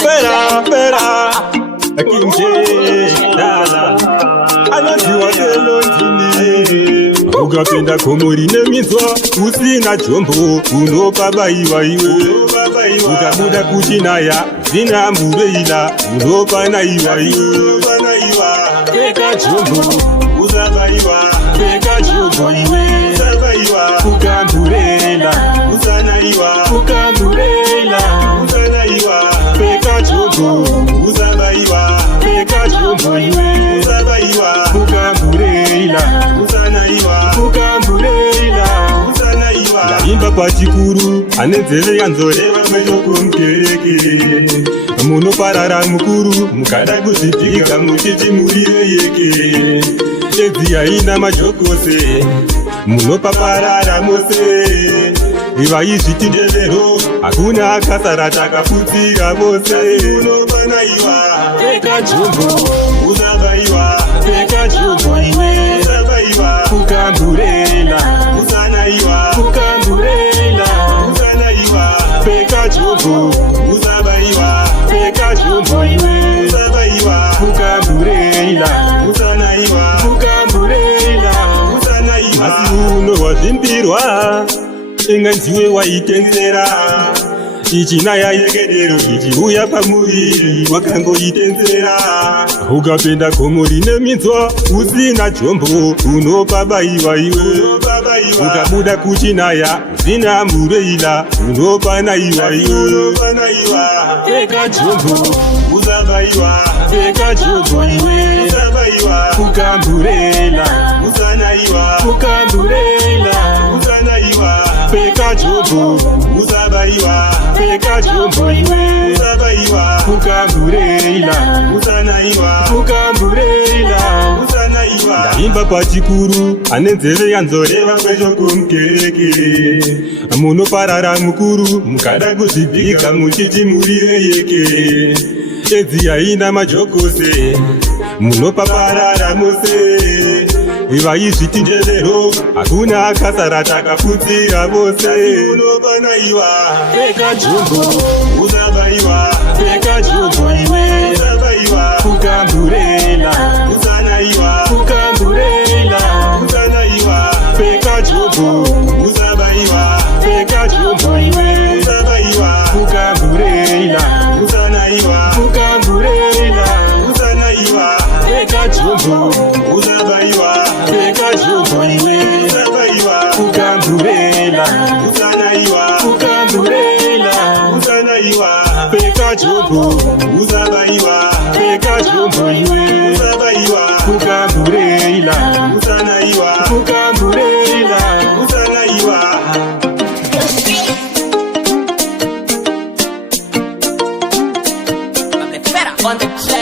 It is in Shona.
Pera, Kimche, Dala, anajua kelo ndini. Ukapenda komori nemizwa, usina chombo, unopabaiwa iwe. Ukabuda kuchinaya, zina mbureila, unopanaiwa iwe. Peka chombo, uzabaiwa, peka chombo iwe. Ukamburela, uzanaiwa, ukamburela, uzanaiwa. Peka chombo, uzabaiwa, peka chombo iwe. Uzabaiwa, ukamburela, uzanaiwa, ukamburela, uzanaiwa. Ndaimba pachikuru, anenzeve yanzoreva mwezo kumkereke. Munoparara mukuru, mukada kuzvipika muchiti muriyo yeke. Edzi haina majokose, munopaparara mose. Ivaizviti ndevero, hakuna akasara takafutsira mose. Unopanaiwa, peka chombo, uzabaiwa, peka chombo iwe. Uzabaiwa, ukamburela, uzanaiwa, ukamburela, uzanaiwa. Peka chombo, uzabaiwa, peka chombo iwe. Uzabaiwa, ukamburela, uzanaiwa, ukamburela, uzanaiwa. Asi uno wazvimbirwa, inganziwe waitenzera. Ichinaya yekedero, ichiuya pamuviri, wakangoitenzera. Ukapenda komori neminzwa, usina chombo, unopabaiwa iwe. Ukabuda kuchinaya, usina mbureila, unopanaiwa iwe. Peka chombo, uzabaiwa, peka chombo iwe. Ukamburela, uzanaiwa, ukamburela, uzanaiwa. Peka chombo, uzabaiwa, peka chombo iwe. Uzabaiwa, ukamburela, uzanaiwa, ukamburela, uzanaiwa. Ndaimba pachikuru, anenzeve yanzoreva mwezo kumkereke. Munoparara mukuru, mukada kuzvipika muchiti muriyo yeke. Edzi haina majokose, munopaparara mose. Ivaizviti ndevero, hakuna akasara takafutsira mose. Unopanaiwa, peka chombo, uzabaiwa, peka chombo iwe. Uzabaiwa, ukamburela, uzanaiwa, ukamburela, uzanaiwa. Peka chombo, uzabaiwa, peka chombo iwe. Uzabaiwa, ukamburela, uzanaiwa, ukamburela, uzanaiwa. Peka chombo, uzabaiwa, peka chombo iwe. Uzabaiwa, ukamburela, uzanaiwa, ukamburela, uzanaiwa. Peka chombo, uzabaiwa, peka chombo iwe. Uzabaiwa, ukamburela, uzanaiwa, ukamburela, uzanaiwa. On the track.